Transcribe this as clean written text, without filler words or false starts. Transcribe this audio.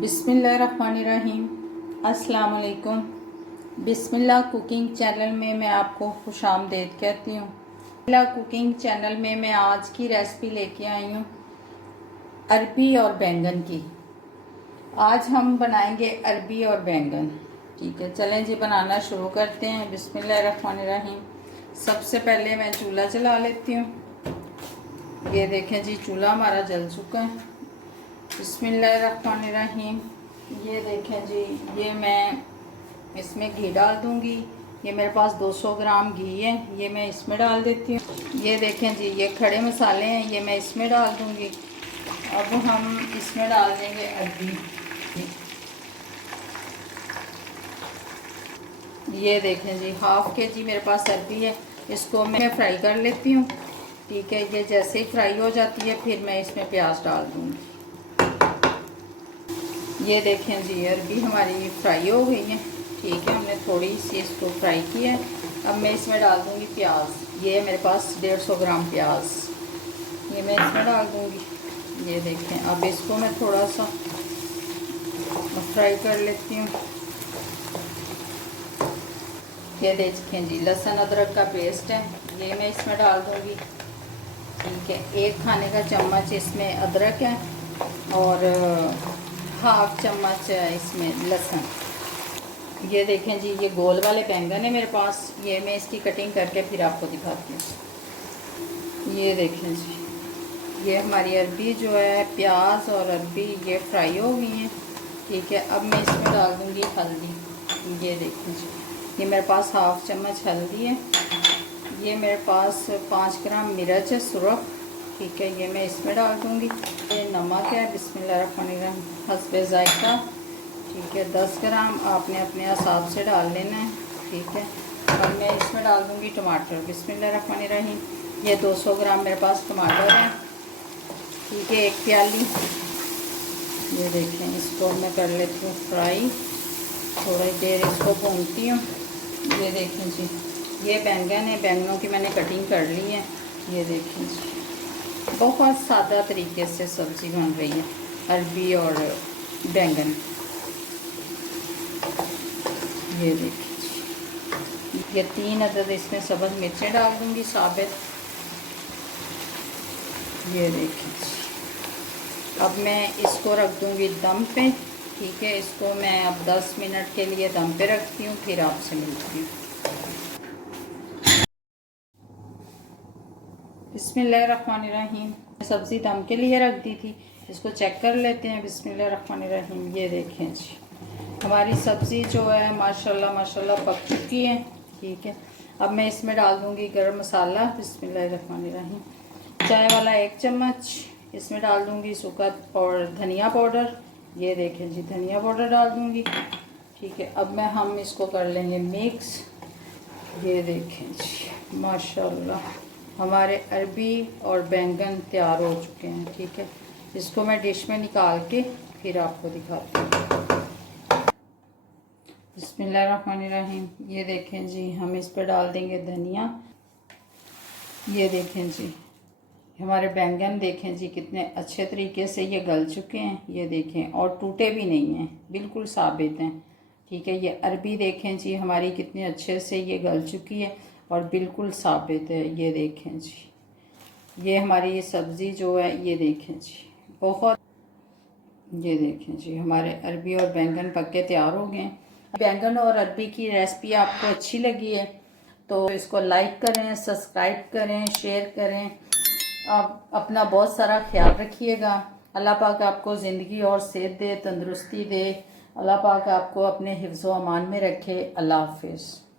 बिस्मिल्लाहिर्रहमानिर्रहीम। अस्सलाम वालेकुम। बिस्मिल्लाह कुकिंग चैनल में मैं आपको खुशामदीद कहती हूँ। बिस्मिल्लाह कुकिंग चैनल में मैं आज की रेसिपी लेके आई हूँ अरबी और बैंगन की। आज हम बनाएंगे अरबी और बैंगन। ठीक है, चलें जी बनाना शुरू करते हैं। बिस्मिल्लाहिर्रहमानिर्रहीम। सबसे पहले मैं चूल्हा जला लेती हूँ। ये देखें जी, चूल्हा हमारा जल चुका है। बिस्मिल्लाहिर्रहमानिर्रहीम। ये देखें जी, ये मैं इसमें घी डाल दूंगी। ये मेरे पास 200 ग्राम घी है, ये मैं इसमें डाल देती हूँ। ये देखें जी, ये खड़े मसाले हैं, ये मैं इसमें डाल दूंगी। अब हम इसमें डाल देंगे अरबी। ये देखें जी, हाफ के जी मेरे पास अरबी है। इसको मैं फ्राई कर लेती हूँ। ठीक है, ये जैसे ही फ्राई हो जाती है फिर मैं इसमें प्याज डाल दूँगी। ये देखें जी, अरबी हमारी फ्राई हो गई है। ठीक है, हमने थोड़ी सी इसको फ्राई की है। अब मैं इसमें डाल दूँगी प्याज। ये मेरे पास 150 ग्राम प्याज, ये मैं इसमें डाल दूँगी। ये देखें, अब इसको मैं थोड़ा सा फ्राई कर लेती हूँ। ये देखें जी, लहसुन अदरक का पेस्ट है, ये मैं इसमें डाल दूँगी। ठीक है, 1 खाने का चम्मच इसमें अदरक है और हाफ चम्मच इसमें लहसुन। ये देखें जी, ये गोल वाले बैंगन है मेरे पास, ये मैं इसकी कटिंग करके फिर आपको दिखाती हूँ। ये देखें जी, ये हमारी अरबी जो है, प्याज और अरबी ये फ्राई हो गई हैं। ठीक है, अब मैं इसमें डाल दूँगी हल्दी। ये देखें जी, ये मेरे पास हाफ चम्मच हल्दी है। ये मेरे पास 5 ग्राम मिर्च है सुरख। ठीक है, ये मैं इसमें डाल दूँगी। ये नमक है, बिस्मिल्लाहिर्रहमानिर्रहीम, हस्बे ज़ायक़ा। ठीक है, 10 ग्राम आपने अपने हिसाब से डाल लेना है। ठीक है, और मैं इसमें डाल दूँगी टमाटर। बिस्मिल्लाहिर्रहमानिर्रहीम। ये 200 ग्राम मेरे पास टमाटर है। ठीक है, 1 प्याली। ये देखें, इसको मैं कर लेती हूँ फ्राई, थोड़ी देर इसको भूनती हूँ। ये देखें जी, ये बैंगन है, बैंगनों की मैंने कटिंग कर ली है। ये देखें जी, बहुत सादा तरीके से सब्ज़ी बन रही है अरबी और बैंगन। ये देखिए जी, ये 3 अदद इसमें सब्ज़ मिर्चें डाल दूँगी साबित। ये देखिए जी, अब मैं इसको रख दूँगी दम पे। ठीक है, इसको मैं अब 10 मिनट के लिए दम पे रखती हूँ, फिर आपसे मिलती हूँ। बिस्मिल्लाहिर्रहमानिर्रहीम। सब्ज़ी दम के लिए रख दी थी, इसको चेक कर लेते हैं। बिस्मिल्लाहिर्रहमानिर्रहीम। ये देखें जी, हमारी सब्ज़ी जो है माशाल्लाह माशाल्लाह पक चुकी है। ठीक है, अब मैं इसमें डाल दूँगी गरम मसाला। बिस्मिल्लाहिर्रहमानिर्रहीम। चाय वाला 1 चम्मच इसमें डाल दूँगी सूखा और धनिया पाउडर। ये देखें जी, धनिया पाउडर डाल दूँगी। ठीक है, अब हम इसको कर लेंगे मिक्स। ये देखें जी, माशाल्लाह हमारे अरबी और बैंगन तैयार हो चुके हैं। ठीक है, इसको मैं डिश में निकाल के फिर आपको दिखाती हूँ। बिस्मिल्लाहिर्रहमानिर्रहीम। ये देखें जी, हम इस पर डाल देंगे धनिया। ये देखें जी, हमारे बैंगन देखें जी कितने अच्छे तरीके से ये गल चुके हैं। ये देखें, और टूटे भी नहीं हैं, बिल्कुल साबित हैं। ठीक है, ये अरबी देखें जी हमारी कितने अच्छे से ये गल चुकी है और बिल्कुल साबित है। ये देखें जी, ये हमारी ये सब्ज़ी जो है, ये देखें जी बहुत। ये देखें जी, हमारे अरबी और बैंगन पक के तैयार हो गए। बैंगन और अरबी की रेसिपी आपको अच्छी लगी है तो इसको लाइक करें, सब्सक्राइब करें, शेयर करें। आप अपना बहुत सारा ख्याल रखिएगा। अल्लाह पाक आपको ज़िंदगी और सेहत दे, तंदुरुस्ती दे। अल्लाह पाक आपको अपने हिफ्ज़ व अमान में रखे। अल्लाह हाफिज़।